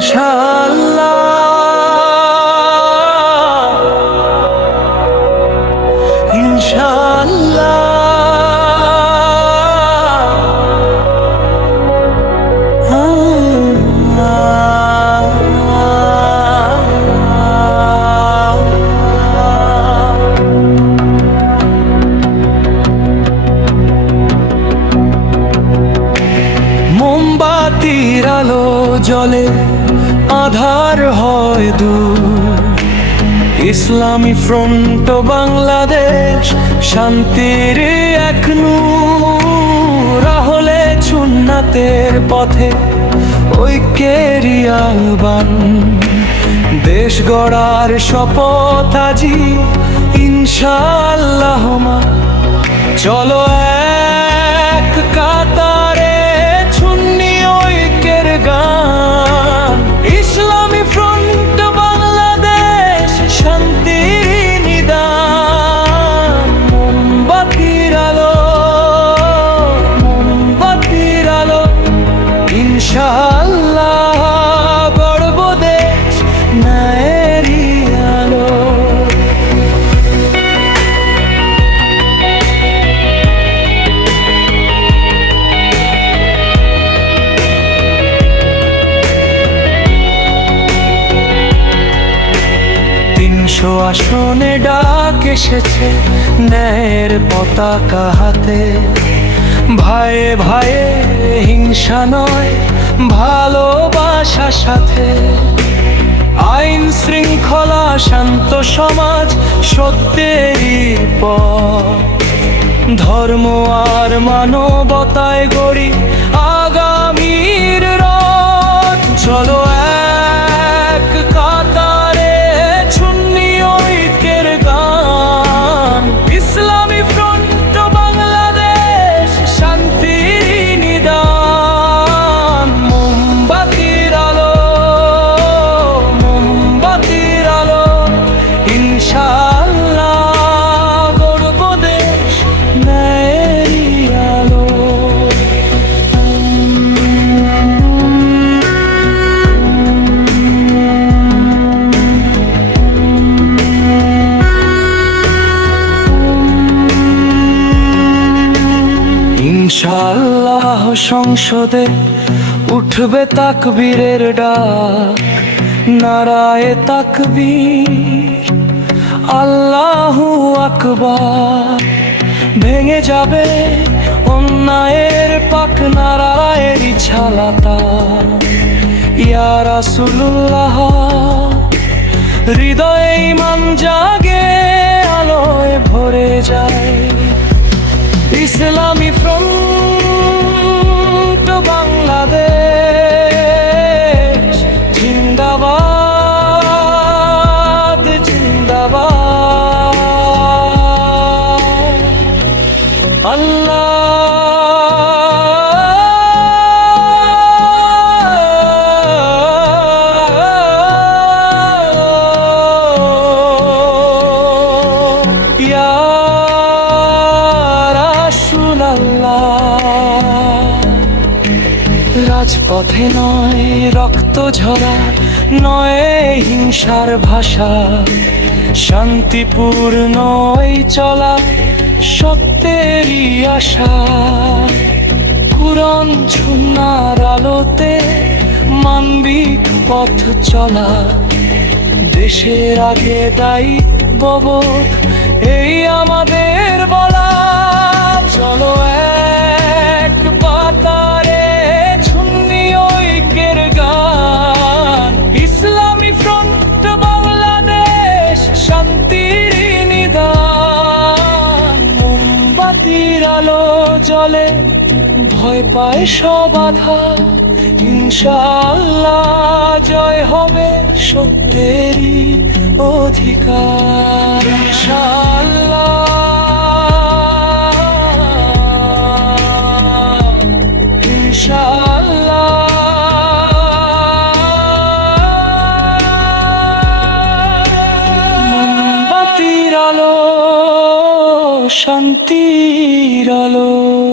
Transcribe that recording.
ইনশাআল্লাহ ইনশাআল্লাহ মোমবাতির আলো জলে আধার হয় দূর। ইসলামী ফ্রন্ট বাংলাদেশ শান্তির এক রাহলে চুন্নাতের পথে ঐক্যেরই আহ্বান। দেশ গড়ার শপথ আজি ইনশাআল্লাহ মা। চলো এক ইনশাআল্লাহ গর্ব দেশ তিনশো আসনে ডাক এসেছে ন্যায়ের পতাকা হাতে। ভাইয়ে ভাইয়ে হিংসা নয় ভালোবাসা সাথে, আইন শৃঙ্খলা, শান্ত সমাজ, সত্যেরই পথ। ধর্ম আর মানবতায় গড়ি আগামীর রথ। চলো ইনশাআল্লাহ সংসদে উঠবে তাকবীরের ডাক। নারায়ে তাকবীর। আল্লাহু আকবার। ভেঙে যাবে অন্যায়ের পাক নারায়ের ছালাতা ইয়া রাসূলুল্লাহ, হৃদয়ে ইমান জাগে রাজপথে নয় রক্ত ঝরা, নয় হিংসার ভাষা। শান্তিপূর্ণ চলা সত্যেরই আশা। পুরন ছুনার আলোতে মানবিক পথ চলা। দেশের আগে দায়িত্ববোধ এই আমাদের বলা। চলো এক মোমবাতির আলো জলে ভয় পায় সব আধা। ইনশাআল্লাহ জয় হবে সত্যেরই অধিকার। ইনশাআল্লাহ ইনশাআল্লাহ। মোমবাতির আলো শান্তির আলো।